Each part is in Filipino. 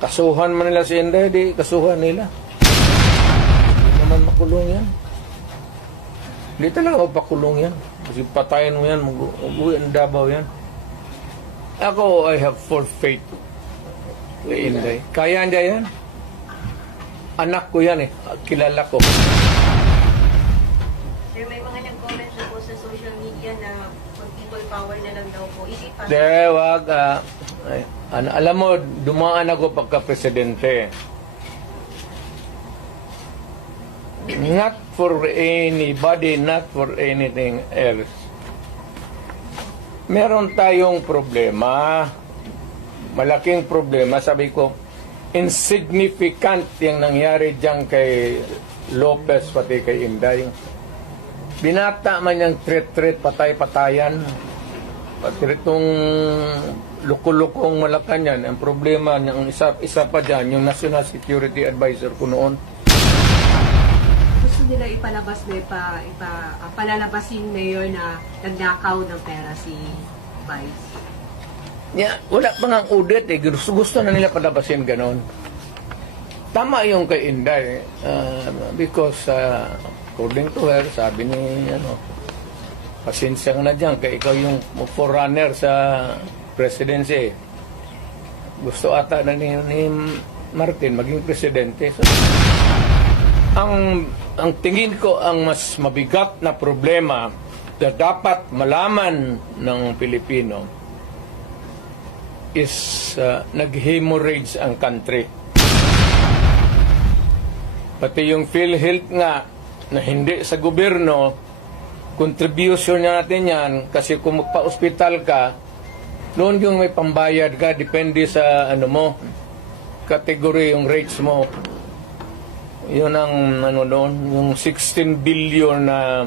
Kasuhan man nila si Inday, di kasuhan nila. Hindi naman makulong yan. Hindi talaga mapakulong yan. Kasi patayin mo yan, mag-uwi ang Davao yan. Ako, I have full faith kay Inday. Kaya niya yan. Anak ko yan eh. Kilala ko. Sir, may mga nag-comment na po sa social media na people power na lang daw po. Is it possible? De, wag. Alam mo, dumaan ako pagka-presidente. Not for anybody, not for anything else. Meron tayong problema. Malaking problema. Sabi ko, insignificant yung nangyari dyan kay Lopez pati kay Inday. Binata man yung threat, patay-patayan. Pati itong luko-lukong Malacanang, ang problema ng isa pa dyan, yung National Security Advisor ko noon. Gusto nila ipalabas na palalabasin mayor na nagnakaw ng pera si Vice. Yeah, wala pa nga audit eh. Gusto na nila palabasin ganon. Tama yung kay Inday. Because according to her, sabi ni pasensya ka na dyan, kaya ikaw yung forerunner sa presidency. Gusto ata na ni Martin maging presidente. So, ang tingin ko ang mas mabigat na problema na dapat malaman ng Pilipino is nag-hemorrhage ang country. Pati yung PhilHealth nga na hindi sa gobyerno, contribution natin yan kasi kung magpa-hospital ka, noon yung may pambayad ka, depende sa category yung rates mo. Yun ang noon, yung 16 billion na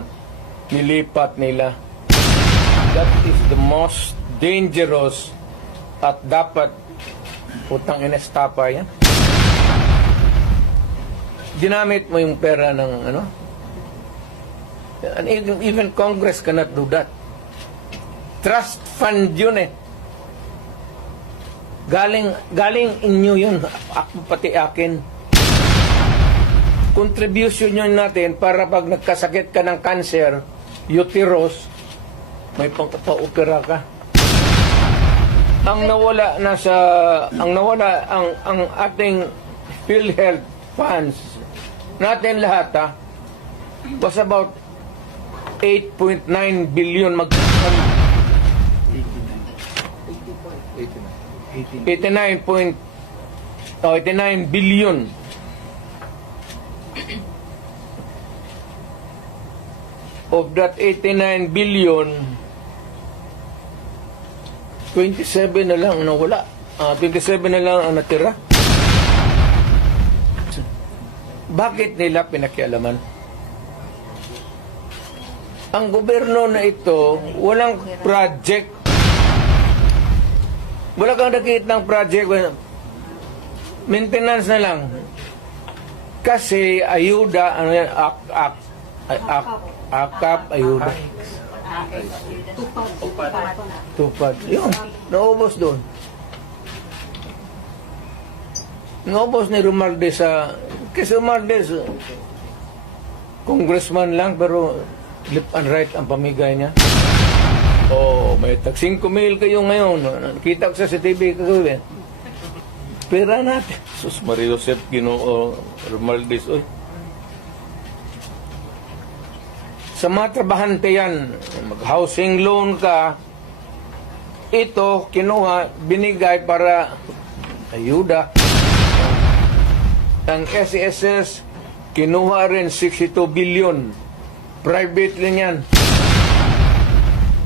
nilipat nila. That is the most dangerous at dapat putang inestapa yan. Ginamit mo yung pera ng and even Congress cannot do that. Trust fund yun eh. Galing inyo yun. Ako pati akin. Contribution yun natin para pag nagkasakit ka ng cancer, uterus, may pang-opera ka. Ang ating PhilHealth funds natin lahat was about 8.9 billion 89 billion. Of that 89 billion, 27 na lang ang nawala. 27 na lang ang natira. Bakit nila pinakialaman? Ang gobyerno na ito, walang project. Wala kang nakita ng project. Maintenance na lang. Kasi ayuda, akap, ayuda. Tupad. Yun, naubos doon. Naubos ni Romualdez kasi Romualdez, congressman lang, pero left and right ang pamigay niya. May tag 5,000 kayo ngayon. Nakita ko sa CCTV kagabi. Pera natin. Sus Maria Joseph Ginoo Romualdez. Sa mga trabahante yan, mag-housing loan ka, ito, kinuha, binigay para ayuda. Ang SSS, kinuha rin 62 billion. Private rin yan.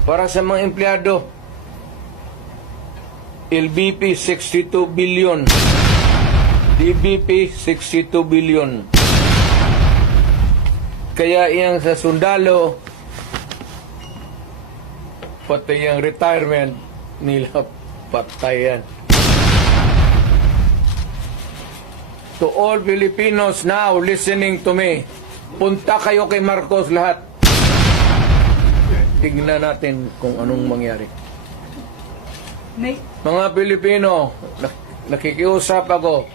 Para sa mga empleyado, LBP 62 billion. DBP 62 billion. Kaya iyang sa sundalo, pati yung retirement nila patayan. To all Filipinos now listening to me, punta kayo kay Marcos lahat. Tignan natin kung anong mangyari. Mga Pilipino, nakikiusap ako.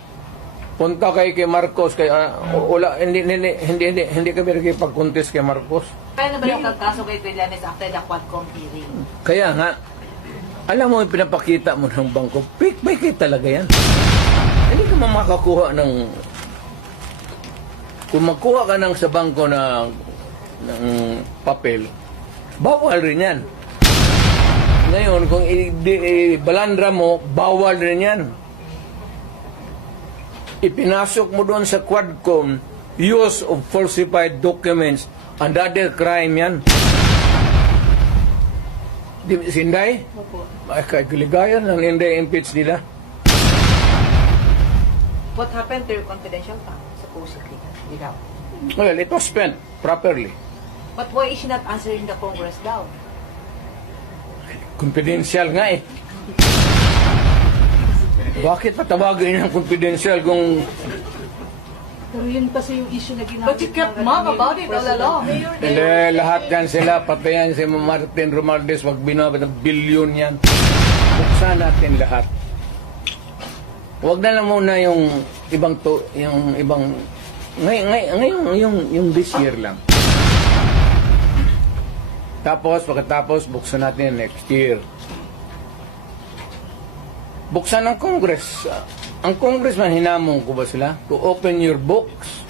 Punta kay Marcos kay wala hindi kami nakipag-contest kay Marcos. Kaya na ba yung kaso kay Trillanes after the Quadcom hearing? Kaya nga, alam mo, pinapakita mo ng bangko, fake talaga yan. Hindi ka makakuha ng... Kung magkuha ka ng sa bangko ng papel, bawal rin yan. Ngayon, kung balandra mo, bawal rin yan. Ipinasok mo doon sa Quadcom, use of falsified documents, another crime yan. Sinday? Opo. Ay, kagiligayan ng hindi impeach nila. What happened to your confidential fund, supposedly? Without. Well, it was spent properly. But why is she not answering the Congress daw? Confidential nga eh. Bakit patawagin ng confidential kung... Pero yun kasi yung issue na ginamit. But you kept mum about it all along. Hindi, lahat yan sila, pati yan si Martin Romualdez, wag binabot ng bilyon yan. Buksan natin lahat. Wag na lang muna yung ibang ngayon yung this year lang. Tapos, pagkatapos, buksan natin next year. Buksan ng Congress. Ang congressman, hinamon ko ba sila? To open your books.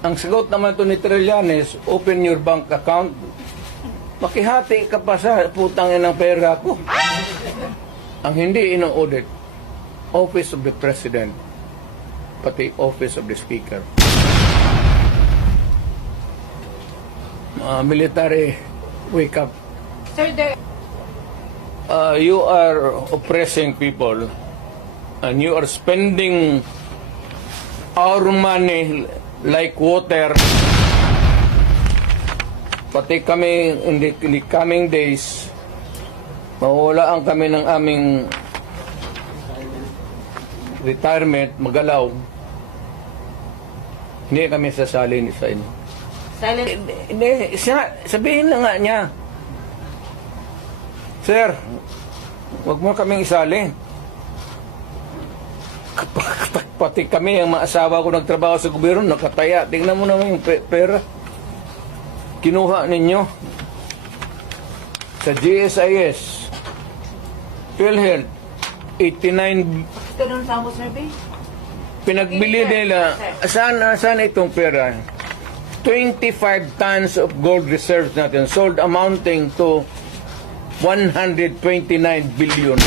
Ang sagot naman ito ni Trillanes, open your bank account. Makihati ka pa sa putang ng pera ko. Ang hindi ino-audit, Office of the President, pati Office of the Speaker. Military, wake up. Sir, there... You are oppressing people and you are spending our money like water. Pati kami in the coming days, mawawalaan kami ng aming retirement, magalaw. Hindi kami sasali sa inyo. Silent... Hindi, sabihin na nga niya, Sir, wag mo kaming isali. Pati kami, ang mga asawa ko nagtrabaho sa gobyerno, nakataya. Tingnan mo naman yung pera. Kinuha ninyo. Sa GSIS, PhilHealth, 89, Ganun sa ako survey? pinagbili nila. Saan itong pera? 25 tons of gold reserves natin, sold amounting to 129 billion.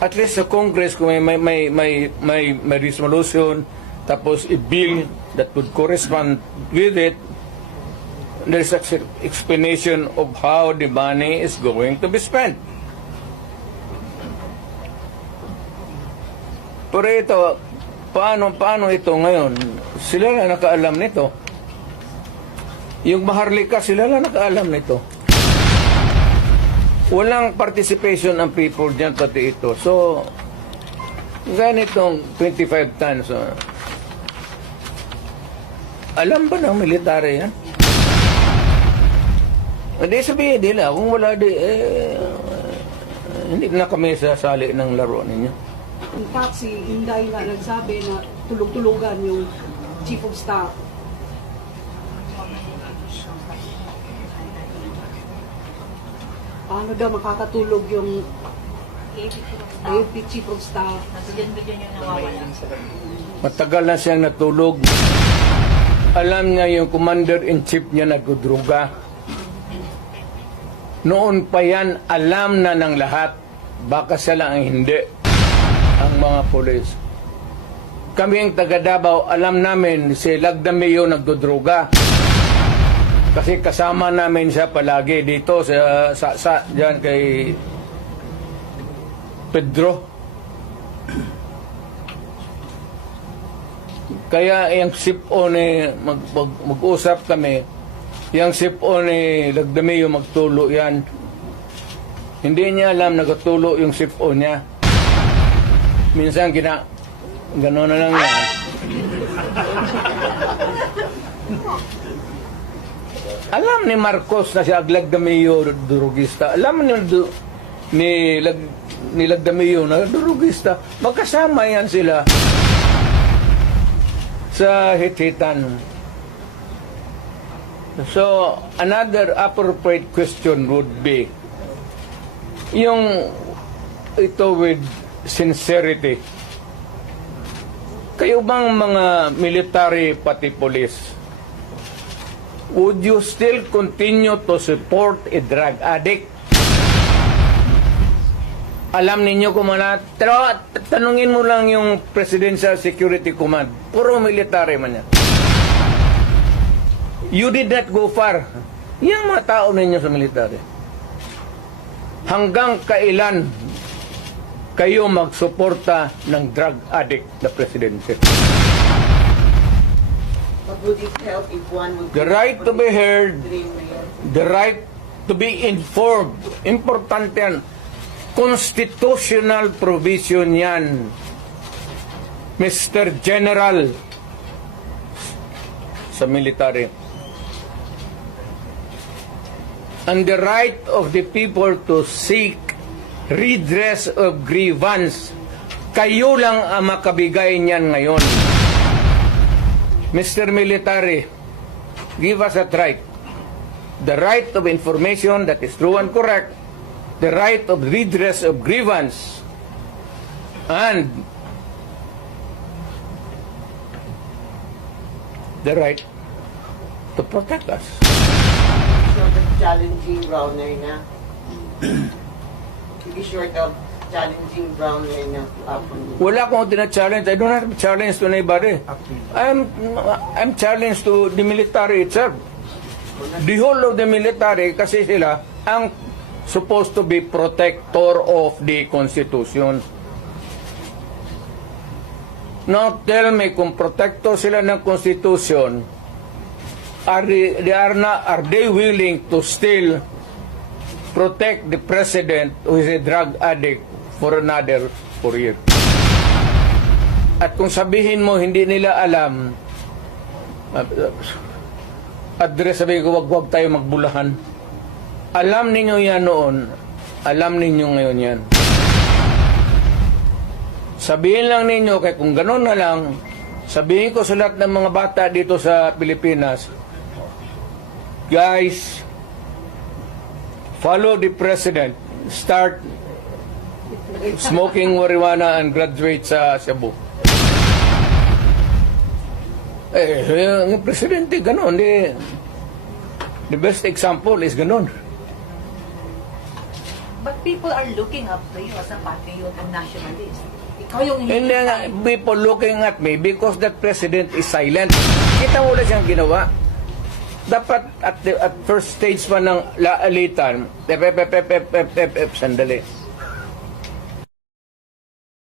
At least sa Congress, kung may resolution, tapos a bill that would correspond with it, there's an explanation of how the money is going to be spent. Pero ito, paano ito ngayon? Sila lang nakaalam nito. Yung Maharlika, sila lang nakaalam nito. Walang participation ng people dyan, pati ito. So, ganitong 25 tons. Alam ba ng military yan? Hindi sabihin nila, kung wala hindi na kami sasali ng laro ninyo. In fact, si Inday nga nagsabi na tulog-tulugan yung Chief of Staff. Paano daw makakatulog yung AFP Chief of Staff? Nasa-bigyan yung nawawala. Matagal na siyang natulog. Alam niya yung commander-in-chief niya nagdruga. Noon pa yan, alam na ng lahat. Baka siya lang ang hindi. Ang mga polis. Kami ang taga Davao, alam namin si Lagdameo nagdodroga. Kasi kasama namin siya palagi dito sa diyan kay Pedro. Kaya yung sip-on mag-usap kami, yung sip-on Lagdameo magtulo yan. Hindi niya alam nagtulo yung sip-on niya. Minsan gano'n na lang yan. Alam ni Marcos na siya Lagdameo durugista. Alam ni Lagdameo na durugista. Magkasama yan sila sa hit-hitan. So, another appropriate question would be, yung ito with sincerity. Kayo bang mga military pati police, would you still continue to support a drug addict? Alam ninyo kung mana, pero tanungin mo lang yung Presidential Security Command. Puro military man yan. You did not go far. Yang mga tao ninyo sa military. Hanggang kailan kayo magsuporta ng drug addict na presidente? But would it help if one would... The right to be heard, Dream na yan. the right to be informed. Importante yan. Constitutional provision yan. Mr. General sa military. And the right of the people to seek redress of grievance. Kayo lang ang makabigay niyan ngayon. Mr. Military, give us that right. The right of information that is true and correct. The right of redress of grievance. And the right to protect us. Short of challenging Browner na. Sige, short of challenging Browner na hapon. Wala akong tina-challenge. I don't have a challenge to anybody. I'm challenged to the military itself. The whole of the military, kasi sila ang supposed to be protector of the Constitution. Now tell me, kung protector sila ng Constitution, are they willing to still protect the president who is a drug addict for another 4 years? At kung sabihin mo hindi nila alam, address, sabi ko, wag tayo magbulahan. Alam ninyo yan noon, alam ninyo ngayon yan. Sabihin lang ninyo, kaya kung gano'n na lang, sabihin ko sa lahat ng mga bata dito sa Pilipinas, guys, follow the president, start smoking marijuana and graduate sa Cebu. Yung presidente, gano'n. The best example is gano'n. But people are looking up to you as a patriot and nationalist. Ikaw yung Hindi nga, people looking at me because that president is silent. Kita mo na siyang ginawa. Dapat at first stage pa ng laalitan, sandali.